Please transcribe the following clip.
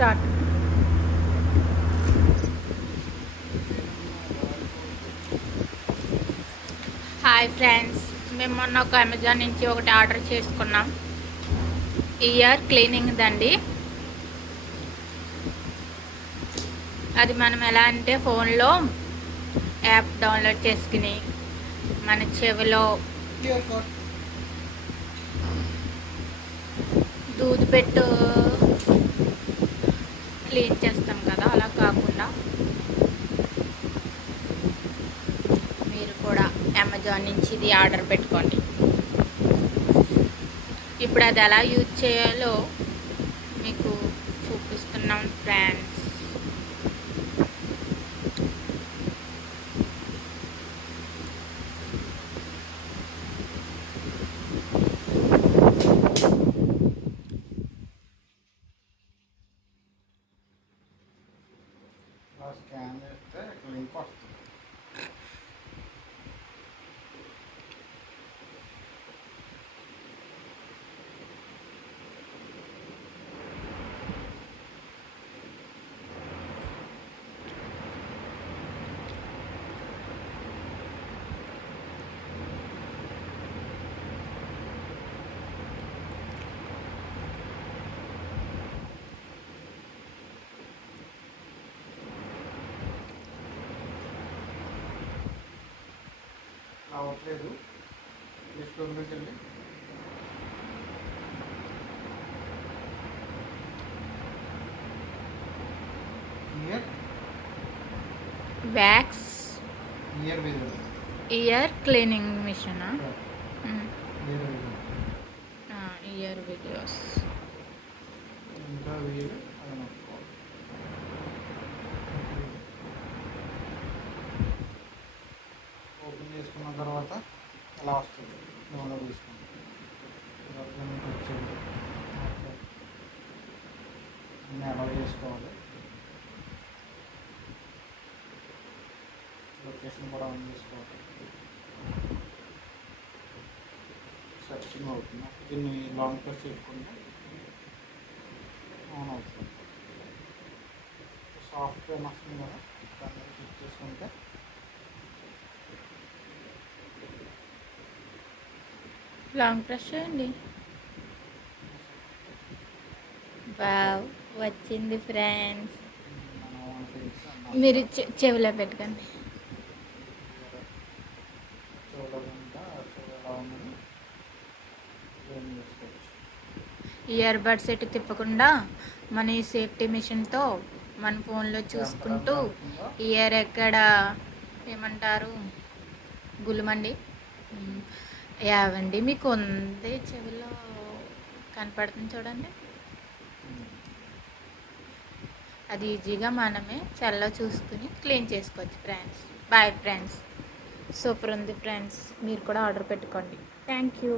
Start. Hi friends, మేము మొన్న ఒక అమెజాన్ నుంచి ఒకటి ఆర్డర్ చేసుకున్నాం. ఇయర్ క్లీనింగ్ దండి. అది మనం ఎలా అంటే ఫోన్లో యాప్ డౌన్లోడ్ చేసుకుని మన చెవిలో దూది పెట్టు క్లీన్ చేస్తాం కదా, అలా కాకుండా మీరు కూడా అమెజాన్ నుంచి ఇది ఆర్డర్ పెట్టుకోండి. ఇప్పుడు అది ఎలా యూజ్ చేయాలో మీకు చూపిస్తున్నాం ఫ్రెండ్స్. స్కాన్ చేస్తే లింక్ వస్తుంది. రావట్లేదు. ప్లే స్టోర్లోకి వెళ్ళి wax ear video ear cleaning machine. Ear ear video videos. ఇంకా వీడియో అది నొక్కోవాలి. ఓపెన్ చేసుకున్న తర్వాత ఇలా వస్తుంది. డౌన్లోడ్ చేసుకోండి. వచ్చేది అన్నీ అలౌ చేసుకోవాలి. లొకేషన్ కూడా ఆన్ చేసుకోవాలి. సెర్చింగ్ అవుతుంది. దీన్ని లాంగ్ ప్రెస్ చేసుకుంటే ఆన్ అవుతుంది. సాఫ్ట్వేర్ వస్తుంది కదా, దాన్ని క్లిక్ చేసుకుంటే లాంగ్ ప్రెస్ చేయండి. వావ్, వచ్చింది ఫ్రెండ్స్. మీరు చెవిలో పెట్టుకోండి. ఇయర్ బడ్స్ ఎటు తిప్పకుండా మన ఈ సేఫ్టీ మిషన్తో మన ఫోన్లో చూసుకుంటూ ఇయర్ ఎక్కడ ఏమంటారు గులుమండి యావండి మీకు ఉంది చెవిలో కనపడుతుంది చూడండి. అది ఈజీగా మనమే చెల్లో చూసుకుని క్లీన్ చేసుకోవచ్చు ఫ్రెండ్స్. Boy friends. సూపర్ ఉంది ఫ్రెండ్స్, మీరు కూడా ఆర్డర్ పెట్టుకోండి. Thank you.